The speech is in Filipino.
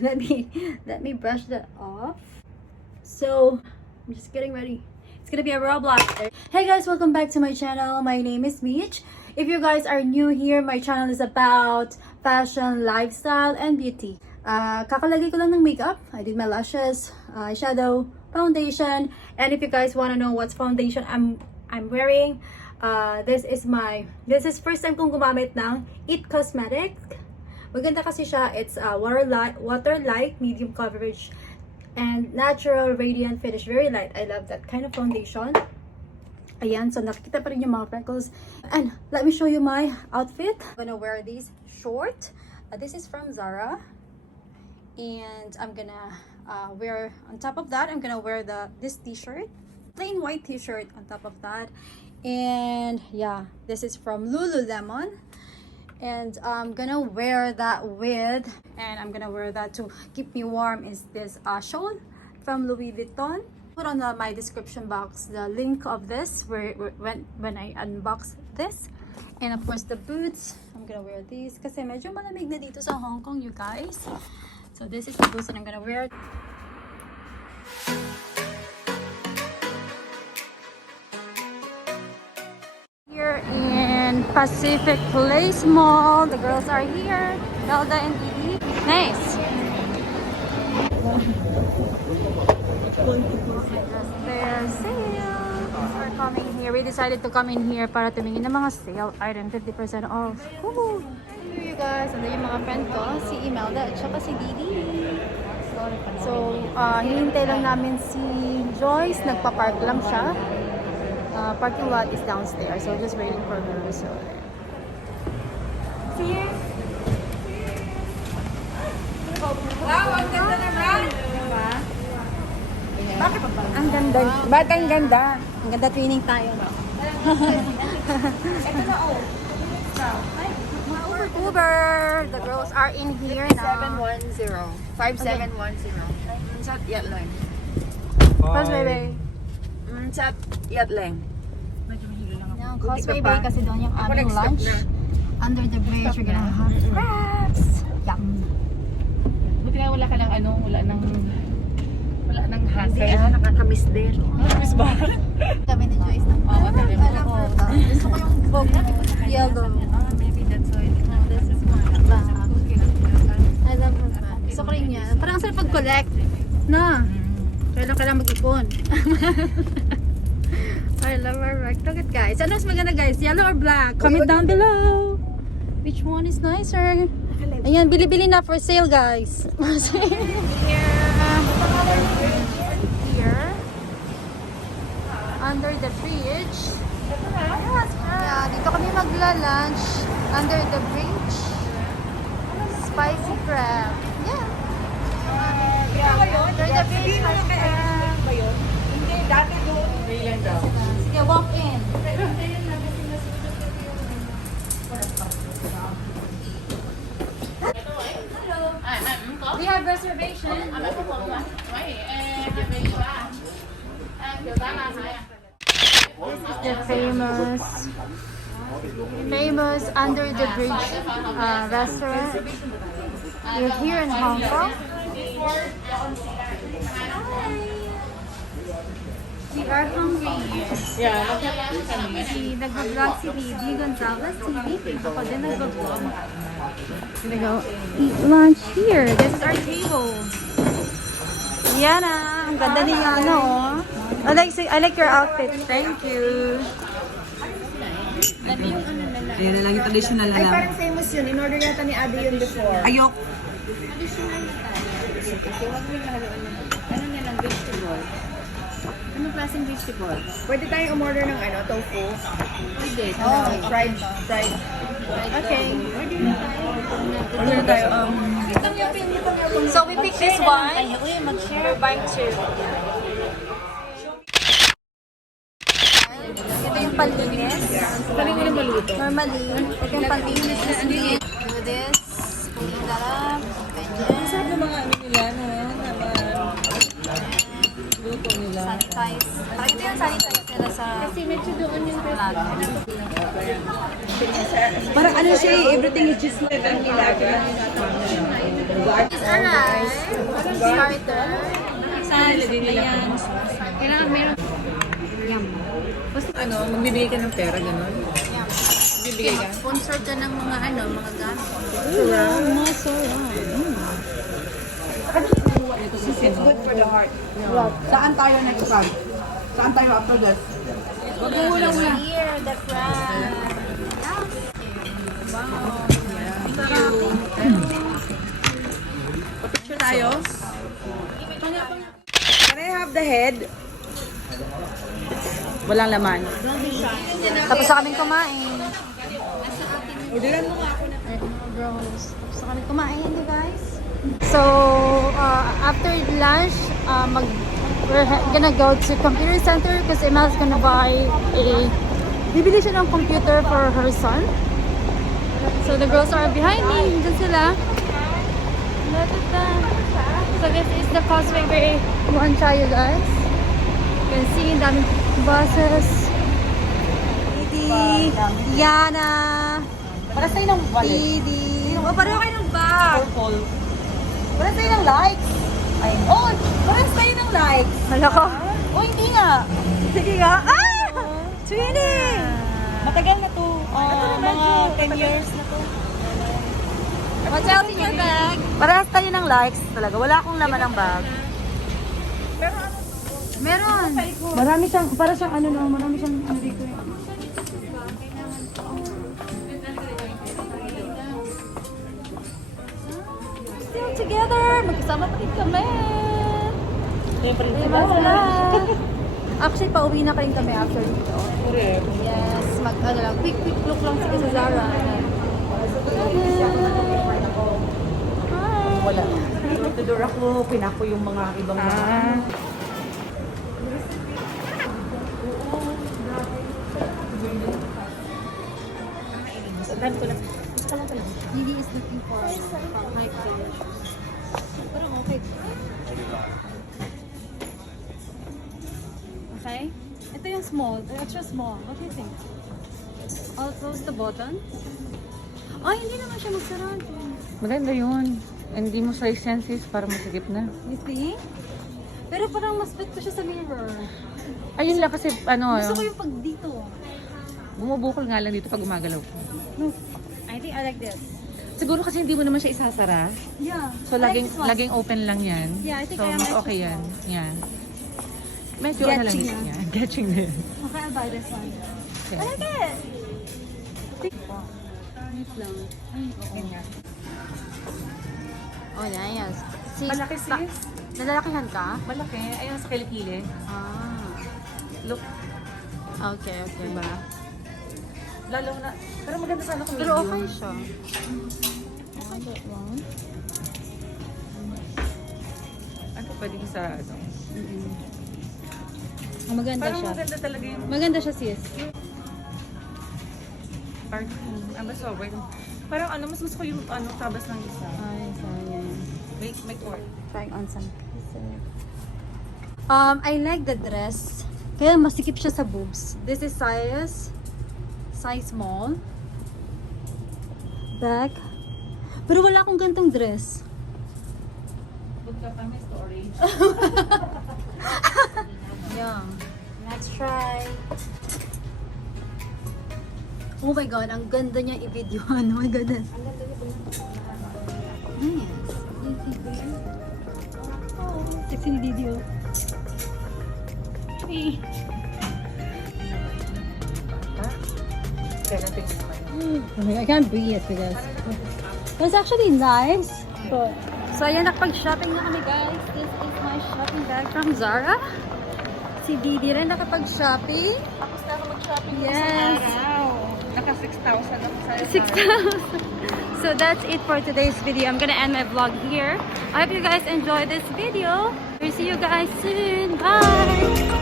let me brush that off. So I'm just getting ready. It's gonna be a Roblox. Hey guys, welcome back to my channel. My name is Mitch. If you guys are new here, my channel is about fashion, lifestyle, and beauty. Kakalagay ko lang ng makeup. I did my lashes, eyeshadow, foundation, and if you guys want to know what's foundation I'm wearing, this is first time kong gumamit ng It Cosmetics. Maganda kasi siya. It's water light, medium coverage, and natural radiant finish, very light. I love that kind of foundation. Ayan, so nakikita pa rin yung mga freckles. And let me show you my outfit. I'm gonna wear these short. This is from Zara. And I'm gonna wear, on top of that, I'm gonna wear this t-shirt. Plain white t-shirt on top of that. And yeah, this is from Lululemon. And I'm gonna wear that with, and I'm gonna wear that to keep me warm, is this shawl from Louis Vuitton. Put on my description box the link of this when I unbox this. And of course the boots, I'm gonna wear these kasi medyo malamig na dito sa Hong Kong, you guys. So this is the boots that I'm gonna wear. Here in Pacific Place Mall, the girls are here, Zelda and Didi. Nice. Their sale. We're coming here. We decided to come in here para tumingin ng mga sale item, 50% off. Woohoo! Here you guys, ano yung mga friend ko, si Imelda at saka si Didi. So, hinihintay lang namin si Joyce. Nagpa-park lang siya. Parking lot is downstairs, so just waiting for her. So, see you. Wow, ang ganda naman! Diba? Bakit pa ba? Ang ganda. Ba't ang ganda? Ang ganda, twinning tayo. Ito na oh. Uber! The girls are in here now. 5710. 5710. Chat yat lang. First, baby. Chat yat lang. Yung Causeway Bay kasi doon yung aming lunch. Under the bridge, we're gonna have crabs. Yum! Buti nga wala ka ng ano, wala nang hassle. Hindi nakakamiss din. Nakakamiss ba? Kami ni Joyce ng Oo, talaga. Gusto ko yung book yellow. Maybe that's why. This is my bag. I love her bag. Gusto ko rin yan. Parang sarap pag-collect. Na. Kailangan mag-ipon. I love her bag. Look at guys. Ano mas maganda guys? Yellow or black? Comment down below. Which one is nicer? Ayan, bili-bili na for sale guys. Here. Under the bridge. Yes, yeah, dito kami magla-lunch. Under the bridge. Spicy crab. Yeah. Under the bridge, spicy crab. Hindi, dati doon. Ngayon daw. Sige, walk in. We have reservation. This is the famous under the bridge restaurant. We're here in Hong Kong. We are hungry. Yeah. Nag-vlog si Didi Gonzalez TV. Ako din nag-vlog. Gonna go eat lunch here. This is our table. Yan ah. Ang ganda niya, ano oh. I like your outfit. Thank you. Ayan na lang yung traditional na Ay, lang. parang famous yun. In-order yata ni Abby yun before. Ayok. Ano na lang, vegetable? Anong klaseng vegetable? Pwede tayong umorder ng ano, tofu. Pwede. Oh, fried. Okay. Ano na tayo? So we pick this one. We're buying two. Ito yung panlinis. Sabi mo na maluto. Normally, ito yung panlinis. Do this. Clean that up. Ganyan. Sabi ng mga ano nila, no? Luto nila. Sanitize. Parang ito yung sanitize nila sa... Kasi medyo doon yung Parang ano siya, everything is just like nila. This arrived. Starter. Size, ayan. Kailangan meron. Yum. Basta ano, magbibigay ka ng pera, gano'n? Yum. Magbibigay ka? Sponsor ka ng mga mga gamit. Ito si Sino. Good for the heart. Saan tayo next time? Saan tayo after that? Huwag mo ulang na. Here, the crab. Picture tayo? Can I have the head? Walang laman. Tapos na kaming kumain. Orderan mo nga ako na. Bros. Tapos na kaming kumain, you guys. So, after lunch, we're gonna go to computer center because Imel's gonna buy bibili siya ng computer for her son. So, the girls are behind me. Diyan sila. Look at that. So, this is the causeway where we want to try, you guys. You can see, daming buses. Didi, Yana, Para sa'yo ng wallet. Didi. Oh, pareho kayo ng bag. Purple. Para sa'yo ng likes. Ay, oh, para sa'yo ng likes. Hala ko. Oh, hindi nga. Sige nga. Ah! Twinning! Matagal na to. Mga 10 years na to. What's else in your bag? Parehas tayo ng likes talaga. Wala akong laman ng bag. Meron. Marami siyang, para siyang ano no, marami siyang ano dito. Still together. Magkasama pa rin kami. Kaya pa rin Diba sila? Actually, pauwi na rin kami after dito. Correct. Yes. Ano lang, quick look lang sige sa Zara. Wala. Tudor ako, pinako yung mga ibang mga. Lily is looking for my color. Parang okay. Okay? Ito yung small, extra small. What do you think? I'll close the button. Ay, hindi naman siya magsarado. Maganda yun. Hindi mo size senses para masigip na. You think? Pero parang mas fit ko siya sa mirror. Ayun lang kasi ano, Gusto ko yung pag dito. bumubukol nga lang dito pag gumagalaw. I think I like this. Siguro kasi hindi mo naman siya isasara. Yeah. So I like laging this one. laging open lang yan. Yeah, I think so I am mas like okay this yan. one. Yan. Medyo ano lang Getching din na. yan. Getching na yan. Okay, I'll buy this one. Okay. I like it! Wait lang. Ay, oo. Oh, nice. Sis, Malaki sis. Nalalakihan ka? Malaki. Ayun sa kilikili. Ah. Look. Okay. Diba? Lalo na. Pero maganda sana kung Pero medium. okay siya. Okay, that one. Ano pwede ko sa ano? Maganda Parang siya. maganda talaga yung Maganda siya, sis. part. Ang basta wait. Parang ano, mas gusto ko yung ano, tabas ng isa. Ay, sayang. Make work. Trying on some pieces. I like the dress. Kaya masikip siya sa boobs. This is size small. Back. Pero wala akong gantong dress. Put ka pa storage. Yeah. Let's try. Oh my god, ang ganda niya i-videoan. Oh my goodness. Nice. Oh, sexy ni video. Hey. Kaya natin I can't breathe because it's actually nice. But so ayan, nakapag-shopping na kami guys. This is my shopping bag from Zara. Si Didi rin nakapag-shopping. Tapos na ako mag-shopping Yes. araw. Naka 6,000 ako sa 6,000. So that's it for today's video. I'm gonna end my vlog here. I hope you guys enjoyed this video. We'll see you guys soon. Bye!